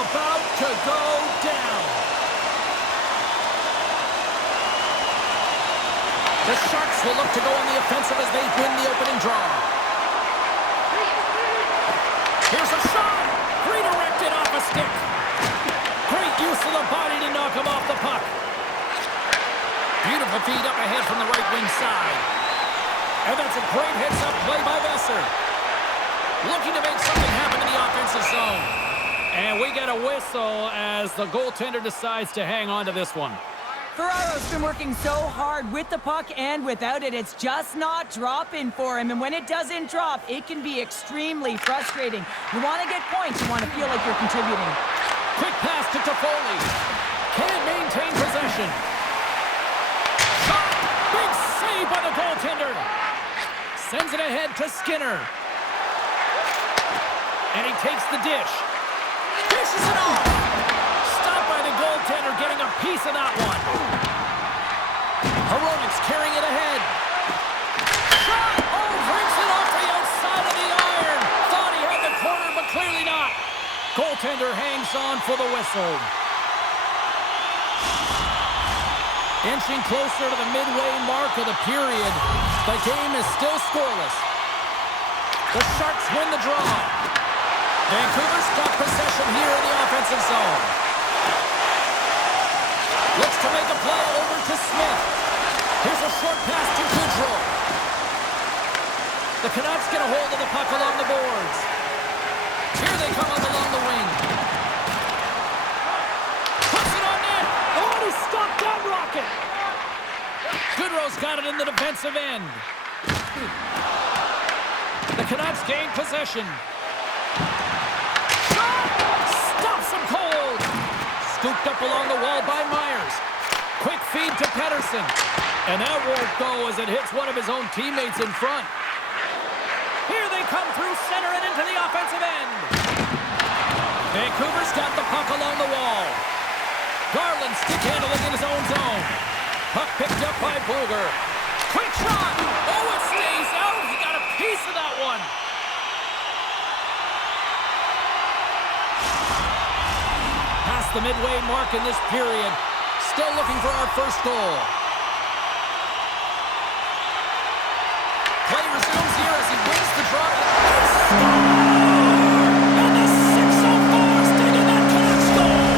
about to go down. The Sharks will look to go on the offensive as they win the opening draw. Here's a shot. Redirected off a stick. Great use of the body to knock him off the puck. Beautiful feed up ahead from the right wing side. And that's a great heads-up play by Besser. Looking to make something happen in the offensive zone. And we get a whistle as the goaltender decides to hang on to this one. Ferraro's been working so hard with the puck and without it. It's just not dropping for him. And when it doesn't drop, it can be extremely frustrating. You want to get points. You want to feel like you're contributing. Quick pass to Toffoli. Can't maintain possession. Shot! Big save by the goaltender. Sends it ahead to Skinner. And he takes the dish. Dishes it off. Stopped by the goaltender, getting a piece of that one. Hronik's carrying it ahead. Shot! Oh, breaks it off the outside of the iron. Thought he had the corner, but clearly not. Goaltender hangs on for the whistle. Inching closer to the midway mark of the period. The game is still scoreless. The Sharks win the draw. Vancouver's got possession here in the offensive zone. Looks to make a play over to Smith. Here's a short pass to Goodrow. The Canucks get a hold of the puck along the boards. Here they come up along the wing. Puts it on net. Oh, he stopped that rocket. Goodrow's got it in the defensive end. The Canucks gain possession. Stops him cold. Scooped up along the wall by Myers. Quick feed to Pettersson. And that won't go as it hits one of his own teammates in front. Here they come through center and into the offensive end. Vancouver's got the puck along the wall. Garland stick handling in his own zone. Puck picked up by Bluger. Quick shot. Oh, it stays out. He got a piece of that one. Past the midway mark in this period. Still looking for our first goal. Play resumes here as he wins the draw. And the 604 is taking that Canucks goal.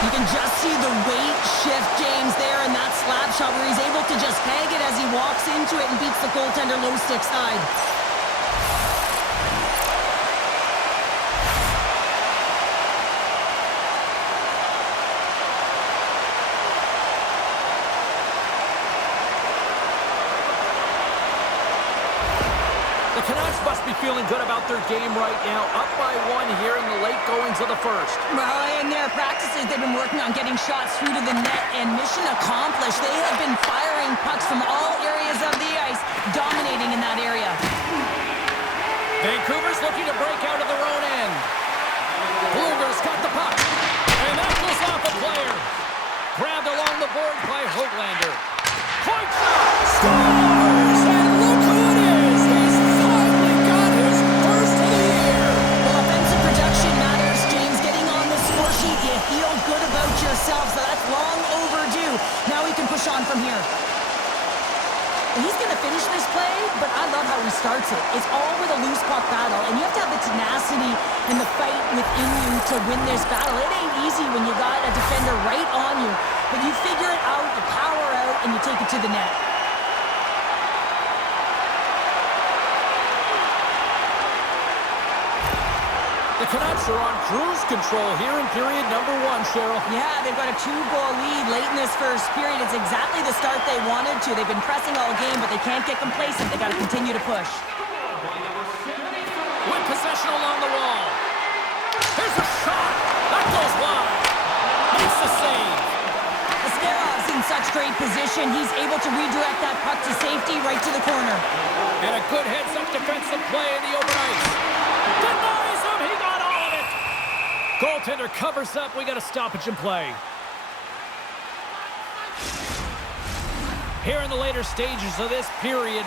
You can just see the weight shift, James, there in that slap shot where he's able to just tag it as he walks into it and beats the goaltender low stick side. The Canucks must be feeling good about their game right now, up by one here in the late goings of the first. Well, in their practices, they've been working on getting shots through to the net, and mission accomplished. They have been firing pucks from all areas of the ice, dominating in that area. Vancouver's looking to break out of their own end. Bluger's got the puck, and that goes off a player. Grabbed along the board by Höglander. Point shot! Scores! And look who it is! He's finally got his first of the year! Well, offensive production matters, James. Getting on the score sheet, you feel good about yourself, so that's long overdue. Now we can push on from here. He's going to finish this play, but I love how he starts it. It's all with a loose puck battle, and you have to have the tenacity and the fight within you to win this battle. It ain't easy when you got a defender right on you, but you figure it out, you power out, and you take it to the net. The Canucks are on cruise control here in period number one, Cheryl. Yeah, they've got a 2-goal lead late in this first period. It's exactly the start they wanted to. They've been pressing all game, but they can't get complacent. They got to continue to push. With possession along the wall. Here's a shot. That goes wide. Makes the save. Askerov's in such great position. He's able to redirect that puck to safety right to the corner. And a good heads-up defensive play in the open ice. Denies him. He got all of it. Goaltender covers up. We got a stoppage in play. Here in the later stages of this period,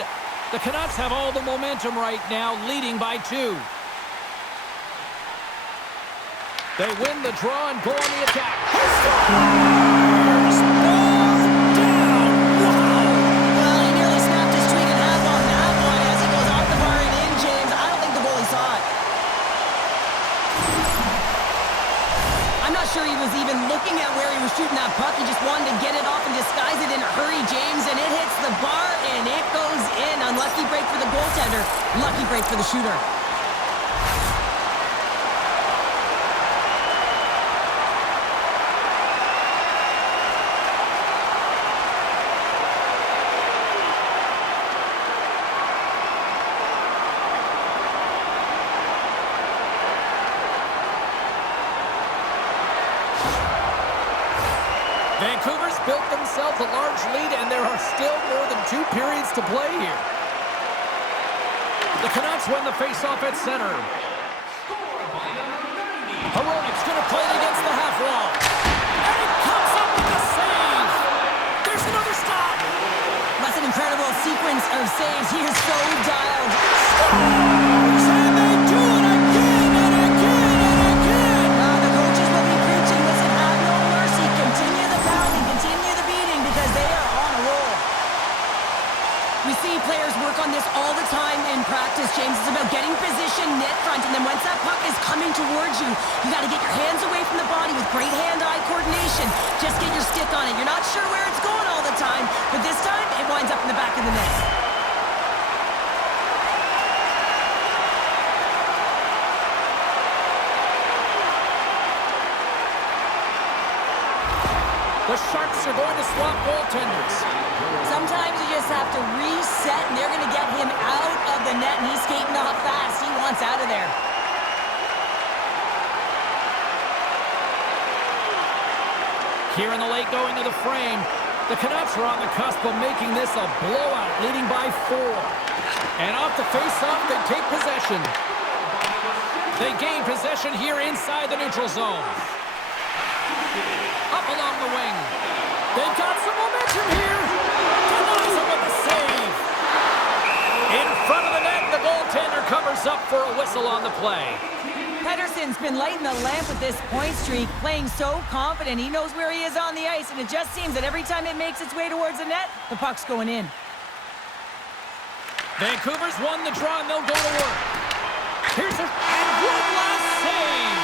The Canucks have all the momentum right now, leading by 2. They win the draw and go on the attack. He scores! Ball down! Wow! Well, he nearly snapped his tweak in half on that one as he goes off the bar and in, James. I don't think the goalie saw it. I'm not sure he was even looking at where he was shooting that puck. He just wanted to get it off and disguise it in a hurry, James, and it hits the bar and it goes in. Unlucky break for the goaltender. Lucky break for the shooter. Vancouver's built themselves a large lead, and there are still more than 2 periods to play here. The Canucks win the faceoff at center. Hronik's going to play it against the half wall. And it comes up with a save. There's another stop. That's an incredible sequence of saves. He is so dialed. Scores! And they do it again and again and again. The coaches will be preaching. Listen, have no mercy. Continue the pounding. Continue the beating because they are on a roll. We see players work on this all the time in practice, James. It's about getting position net front, and then once that puck is coming towards you, you got to get your hands away from the body with great hand-eye coordination. Just get your stick on it. You're not sure where it's going all the time, but this time it winds up in the back of the net. The Sharks are going to swap goaltenders. Sometimes you just have to reset, and they're going to get him out of the net, and he's skating off fast. He wants out of there. Here in the late going to the frame, the Canucks are on the cusp of making this a blowout, leading by 4. And off the face-off, they take possession. They gain possession here inside the neutral zone. Up along the wing. They've got some momentum here. Denies him with the save. In front of the net, the goaltender covers up for a whistle on the play. Pettersson's been lighting the lamp with this point streak, playing so confident. He knows where he is on the ice, and it just seems that every time it makes its way towards the net, the puck's going in. Vancouver's won the draw, and they'll go to work. Here's a one last save.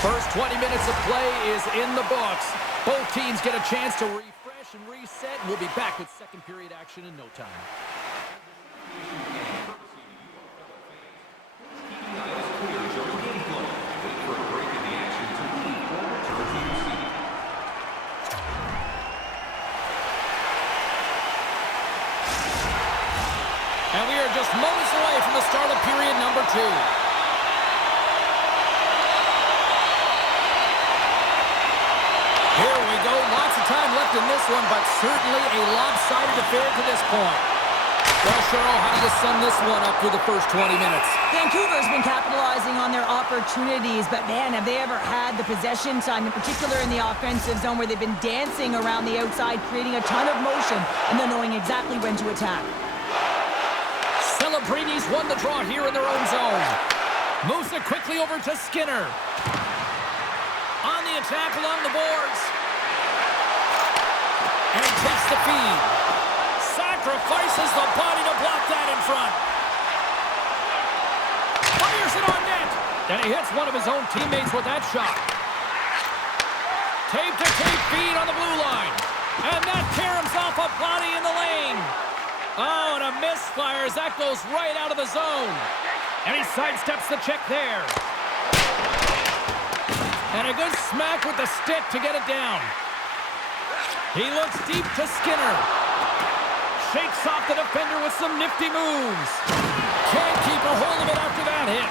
First 20 minutes of play is in the books. Both teams get a chance to refresh and reset, and we'll be back with second period action in no time. And we are just moments away from the start of period number 2. Here we go. Lots of time left in this one, but certainly a lopsided affair to this point. Well, Cheryl, how do you sum this one up through the first 20 minutes? Vancouver's been capitalizing on their opportunities, but man, have they ever had the possession time, in particular in the offensive zone, where they've been dancing around the outside, creating a ton of motion, and then knowing exactly when to attack. Celebrini's won the draw here in their own zone. Moves it quickly over to Skinner. On the attack along the boards. And he takes the feed. Sacrifices the body to block that in front. Fires it on net. And he hits one of his own teammates with that shot. Tape-to-tape feed on the blue line. And that caroms off a body in the lane. Oh, and a misfire as that goes right out of the zone. And he sidesteps the check there. And a good smack with the stick to get it down. He looks deep to Skinner. Shakes off the defender with some nifty moves. Can't keep a hold of it after that hit.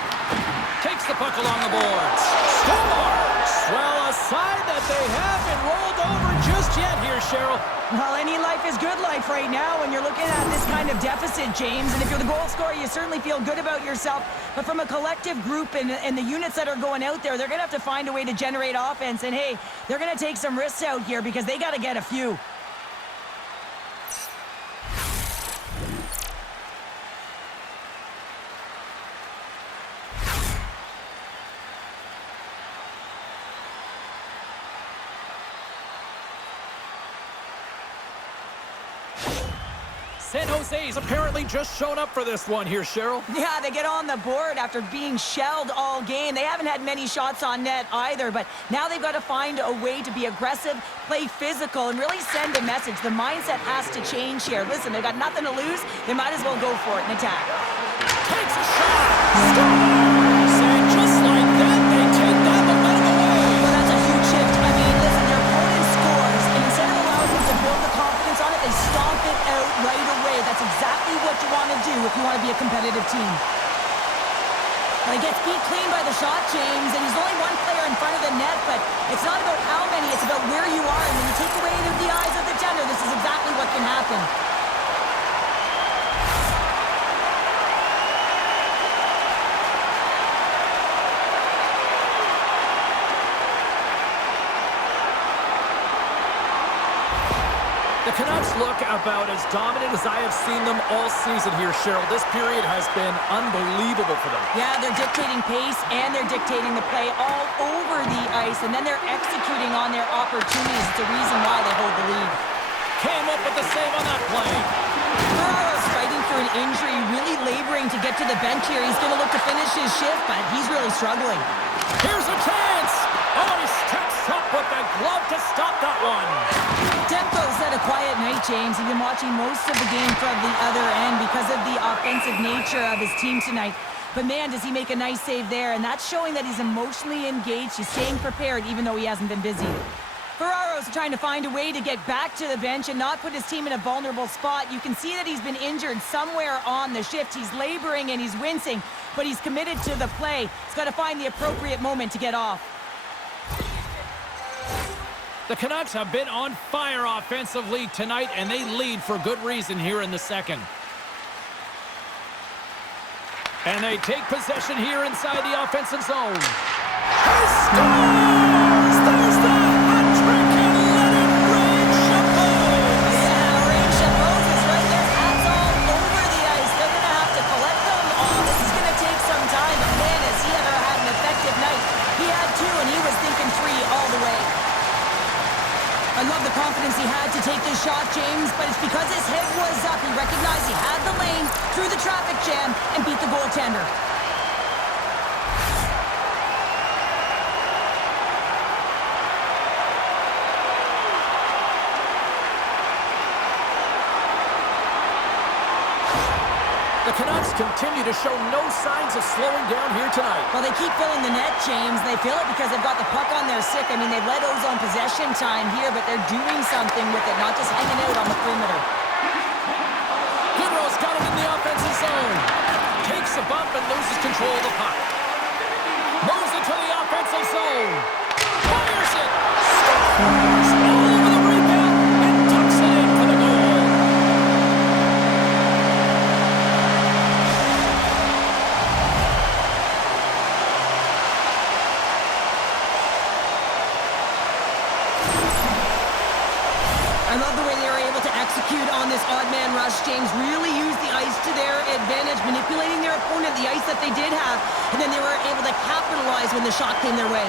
Takes the puck along the boards. Scores! Well, a side that they haven't rolled over just yet here, Cheryl. Well, any life is good life right now when you're looking at this kind of deficit, James. And if you're the goal scorer, you certainly feel good about yourself. But from a collective group and the units that are going out there, they're going to have to find a way to generate offense. And, hey, they're going to take some risks out here because they got to get a few. Jose's apparently just shown up for this one here, Cheryl. Yeah, they get on the board after being shelled all game. They haven't had many shots on net either, but now they've got to find a way to be aggressive, play physical, and really send a message. The mindset has to change here. Listen, they've got nothing to lose. They might as well go for it and attack. Takes a shot. Scores! And just like that, they take that momentum away. Well, that's a huge shift. I mean, listen, their opponent scores, and instead of allowing them to build the confidence on it, they stomp it out right away. That's exactly what you want to do if you want to be a competitive team. Well, he gets beat clean by the shot, James, and he's only one player in front of the net, but it's not about how many, it's about where you are. And when you take away the eyes of the defender, this is exactly what can happen. The Canucks look about as dominant as I have seen them all season here, Cheryl. This period has been unbelievable for them. Yeah, they're dictating pace and they're dictating the play all over the ice, and then they're executing on their opportunities. It's the reason why they hold the lead. Came up with the save on that play. Ferraro's fighting through an injury, really laboring to get to the bench here. He's going to look to finish his shift, but he's really struggling. Here's a chance. Oh, he steps up with the glove to stop that one. Demko's had a quiet night, James. He's been watching most of the game from the other end because of the offensive nature of his team tonight. But man, does he make a nice save there, and that's showing that he's emotionally engaged. He's staying prepared even though he hasn't been busy. Ferraro's trying to find a way to get back to the bench and not put his team in a vulnerable spot. You can see that he's been injured somewhere on the shift. He's laboring and he's wincing, but he's committed to the play. He's got to find the appropriate moment to get off. The Canucks have been on fire offensively tonight, and they lead for good reason here in the second. And they take possession here inside the offensive zone. He scores! There's the hat trick, and let it rain, Chapeau! Yeah, Rain Chapeau is right there. Hats all over the ice. They're going to have to collect them all. This is going to take some time, but man, has he ever had an effective night. He had two, and he was thinking three all the way. I love the confidence he had to take this shot, James, but it's because his head was up. He recognized he had the lane, through the traffic jam, and beat the goaltender. The Canucks continue to show no signs of slowing down here tonight. Well, they keep filling the net, James. They fill it because they've got the puck on their stick. I mean, they've led Ozone possession time here, but they're doing something with it, not just hanging out on the perimeter. Goodrow's got it in the offensive zone. Takes a bump and loses control of the puck. Moves it to the offensive zone. Fires it. Scores! All over the rebound and tucks it in for the goal. I love the way they were able to execute on this odd man rush, James. Really used the ice to their advantage, manipulating their opponent, the ice that they did have, and then they were able to capitalize when the shot came their way.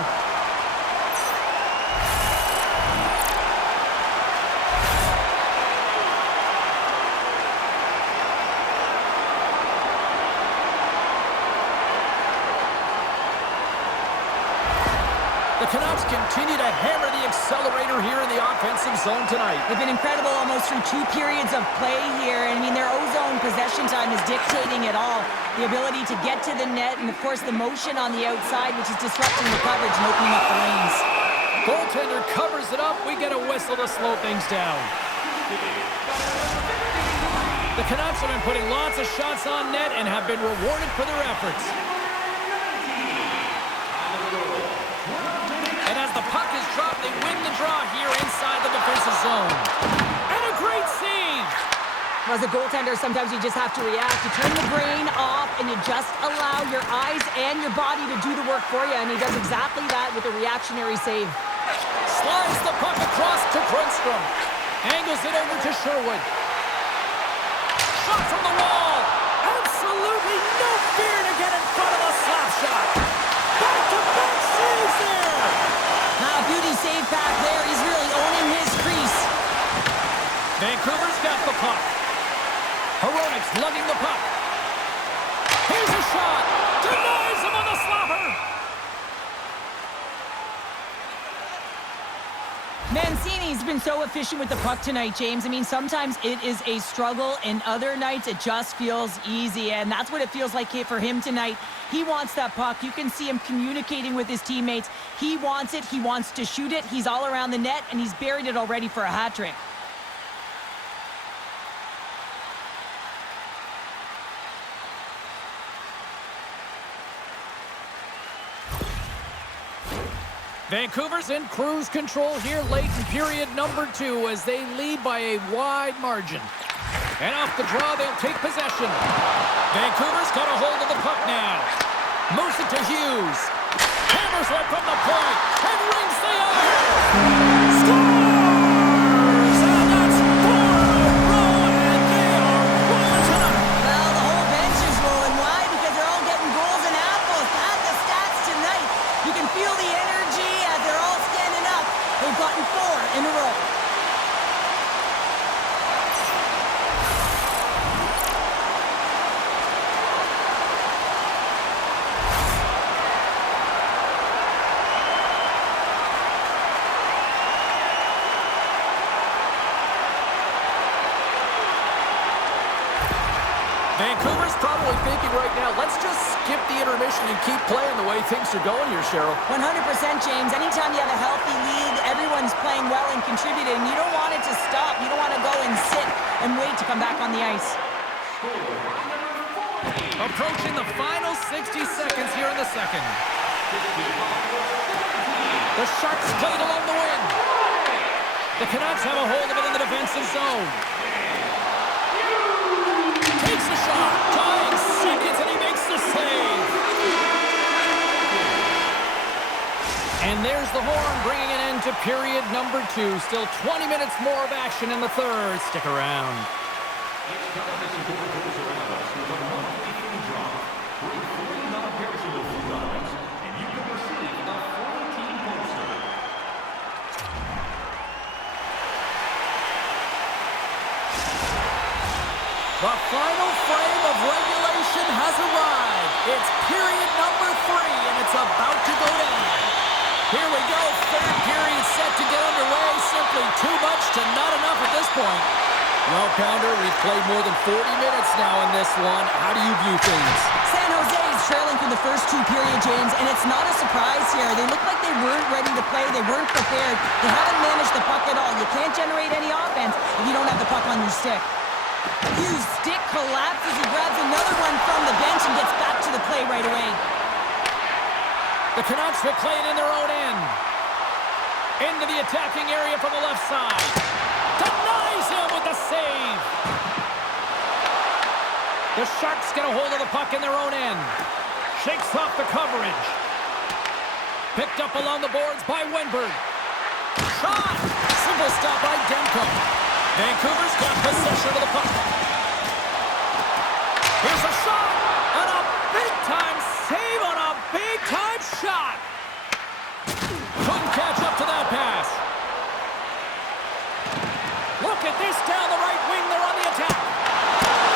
The Canucks continue to hammer the accelerator here in the offensive zone tonight. They've been incredible almost through two periods of play here. And I mean, their ozone possession time is dictating it all. The ability to get to the net and, of course, the motion on the outside, which is disrupting the coverage and opening up the lanes. Goaltender covers it up. We get a whistle to slow things down. The Canucks have been putting lots of shots on net and have been rewarded for their efforts. And as the puck is dropped, they win the draw here inside the defensive zone. And a great save! As a goaltender, sometimes you just have to react. You turn the brain off and you just allow your eyes and your body to do the work for you. And he does exactly that with a reactionary save. Slides the puck across to Grundstrom. Angles it over to Sherwood. Shot from the wall. Absolutely no fear to get in front of a slap shot. Back-to-back saves there. Beauty save back there. He's really owning his crease. Vancouver's got the puck. been so efficient with the puck tonight, James. I mean, sometimes it is a struggle, and other nights it just feels easy, and that's what it feels like for him tonight. He wants that puck. You can see him communicating with his teammates. He wants it. He wants to shoot it. He's all around the net, and he's buried it already for a hat trick. Vancouver's in cruise control here late in period number 2 as they lead by a wide margin. And off the draw, they'll take possession. Vancouver's got a hold of the puck now. Moves it to Hughes. Hammers right from the point. And rings the iron. Scores! And that's 4 in a row, and they are rolling tonight. Well, the whole bench is rolling. Why? Because they're all getting goals and apples. Add the stats tonight. You can feel the energy as they're all standing up. They've gotten 4 in a row. Vancouver's probably thinking right now, let's just skip the intermission and keep playing the way things are going here, Cheryl. 100%, James. Anytime you have a healthy lead, everyone's playing well and contributing. You don't want it to stop. You don't want to go and sit and wait to come back on the ice. Approaching the final 60 seconds here in the second. The Sharks played along the wing. The Canucks have a hold of it in the defensive zone. Takes a shot, tying seconds, and he makes the save. And there's the horn, bringing it into period number 2. Still 20 minutes more of action in the third. Stick around. The final frame of regulation has arrived. It's period number 3, and it's about to go down. Here we go, third period set to get underway. Simply too much to not enough at this point. Well, Pounder, we've played more than 40 minutes now in this one. How do you view things? San Jose is trailing through the first 2 periods, James, and it's not a surprise here. They look like they weren't ready to play. They weren't prepared. They haven't managed the puck at all. You can't generate any offense if you don't have the puck on your stick. Hughes' stick collapses. He grabs another one from the bench and gets back to the play right away. The Canucks will play it in their own end. Into the attacking area from the left side. Denies him with the save. The Sharks get a hold of the puck in their own end. Shakes off the coverage. Picked up along the boards by Wenberg. Shot! Simple stop by Demko. Vancouver's got possession of the puck. Here's a shot! And a big-time save on a big-time shot! Couldn't catch up to that pass. Look at this down the right wing. They're on the attack.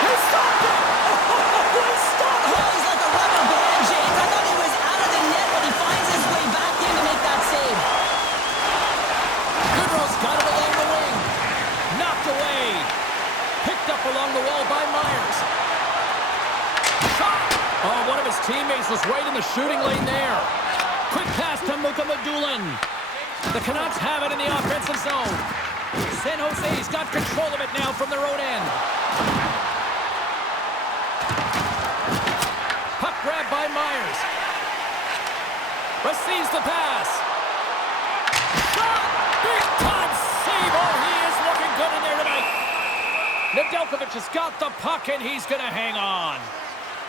He stopped it! Oh, he stopped it! Oh, he's like a rubber band, James. I thought he was out of the net, but he finds his way back in to make that save. Goodrow's got it along the wing. Knocked away. Picked up along the wall by Myers. Shot! Oh, one of his teammates was right in the shooting lane there. Quick pass to Mukamadulin. The Canucks have it in the offensive zone. San Jose's got control of it now from their own end. Puck grab by Myers. Receives the pass. Shot! Big time save. Oh, he is looking good in there tonight. Nedeljkovic has got the puck, and he's going to hang on.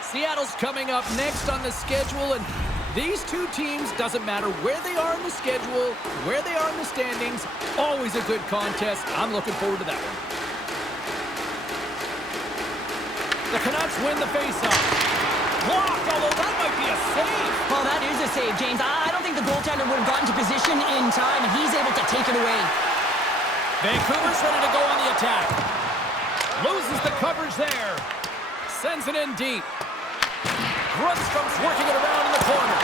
Seattle's coming up next on the schedule, and these two teams, doesn't matter where they are in the schedule, where they are in the standings, always a good contest. I'm looking forward to that one. The Canucks win the faceoff. Blocked, although that might be a save. Well, that is a save, James. I don't think the goaltender would have gotten to position in time, and he's able to take it away. Vancouver's ready to go on the attack. Loses the coverage there. Sends it in deep. Grundstrom's working it around in the corner.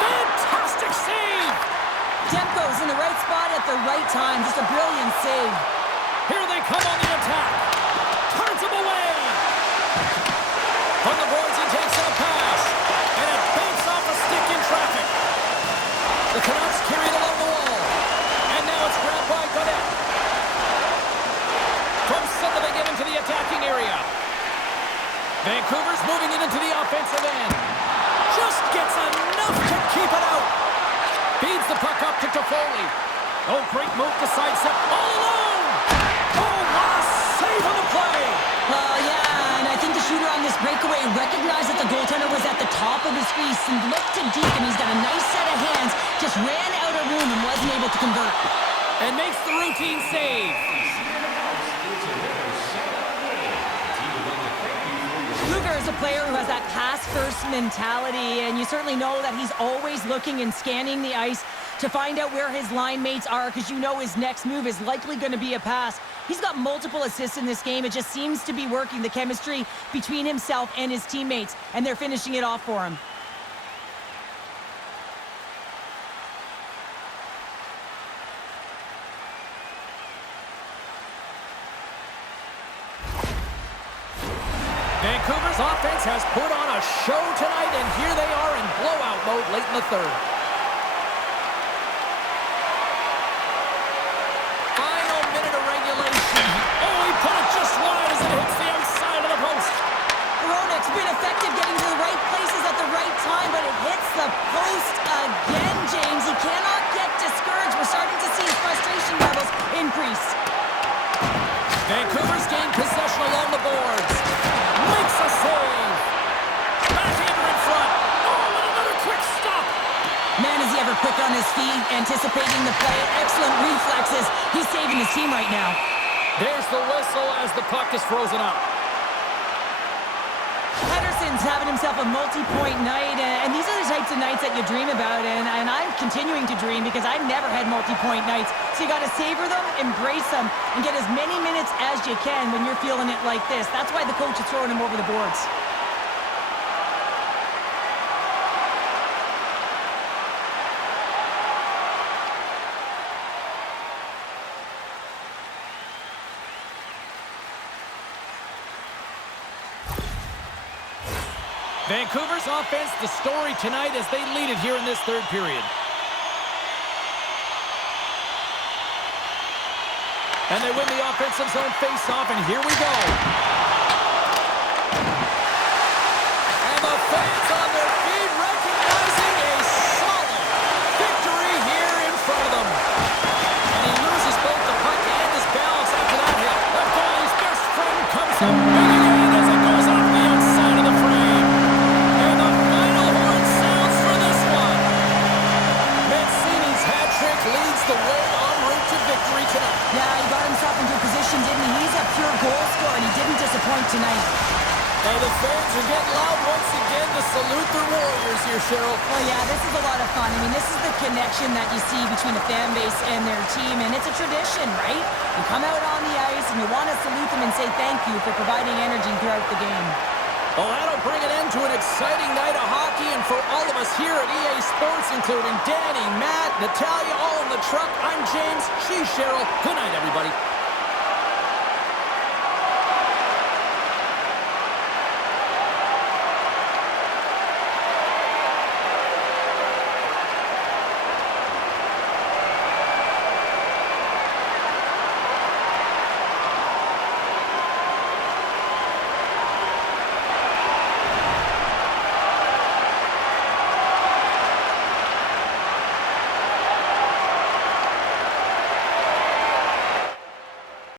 Fantastic save! Demko's in the right spot at at the right time. Just a brilliant save. Here they come on the attack. Turns him away. From the boards, he takes a pass. And it bounces off a stick in traffic. The Canucks carry it along the wall. And now it's grabbed by Godet. From center, they get into the attacking area. Vancouver's moving it into the offensive end. Just gets enough to keep it out. Feeds the puck up to Toffoli. Oh, great move to sidestep. All alone! Oh, what a save on the play! Yeah, and I think the shooter on this breakaway recognized that the goaltender was at the top of his crease and looked to deep, and he's got a nice set of hands, just ran out of room and wasn't able to convert. And makes the routine save. Luger is a player who has that pass-first mentality, and you certainly know that he's always looking and scanning the ice to find out where his line mates are, because you know his next move is likely going to be a pass. He's got multiple assists in this game. It just seems to be working, the chemistry between himself and his teammates, and they're finishing it off for him. Vancouver's offense has put on a show tonight, and here they are in blowout mode late in the third. Final minute of regulation. Oh, he put it just wide as it hits the outside of the post. Hronek's been effective getting to the right places at the right time, but it hits the post again, James. He cannot get discouraged. We're starting to see his frustration levels increase. Vancouver's gained possession along the boards. Makes a save. Backhander in front. Oh, and another quick stop. Man, is he ever quick on his feet, anticipating the play. Excellent reflexes. He's saving his team right now. There's the whistle as the puck is frozen up. Pettersson's having himself a multi-point night, and these are the types of nights that you dream about, and I'm continuing to dream because I've never had multi-point nights. So you got to savor them, embrace them, and get as many minutes as you can when you're feeling it like this. That's why the coach is throwing him over the boards. Vancouver's offense, the story tonight as they lead it here in this third period. And they win the offensive zone face-off, and here we go. And the fans on their feet recognizing a solid victory here in front of them. And he loses both the puck and his balance after that hit. The goalie's best friend comes in big again as it goes off the outside of the frame. And the final horn sounds for this one. Mancini's hat trick leads the way en route to victory tonight. Yeah, he got himself into a position, didn't he? He's a pure goal scorer, and he didn't disappoint tonight. And the fans are getting loud once again to salute their Warriors here, Cheryl. Oh, yeah, this is a lot of fun. I mean, this is the connection that you see between the fan base and their team, and it's a tradition, right? You come out on the ice, and you want to salute them and say thank you for providing energy throughout the game. Well, that'll bring an end to an exciting night of hockey, and for all of us here at EA Sports, including Danny, Matt, Natalia, all in the truck, I'm James, she's Cheryl. Good night, everybody.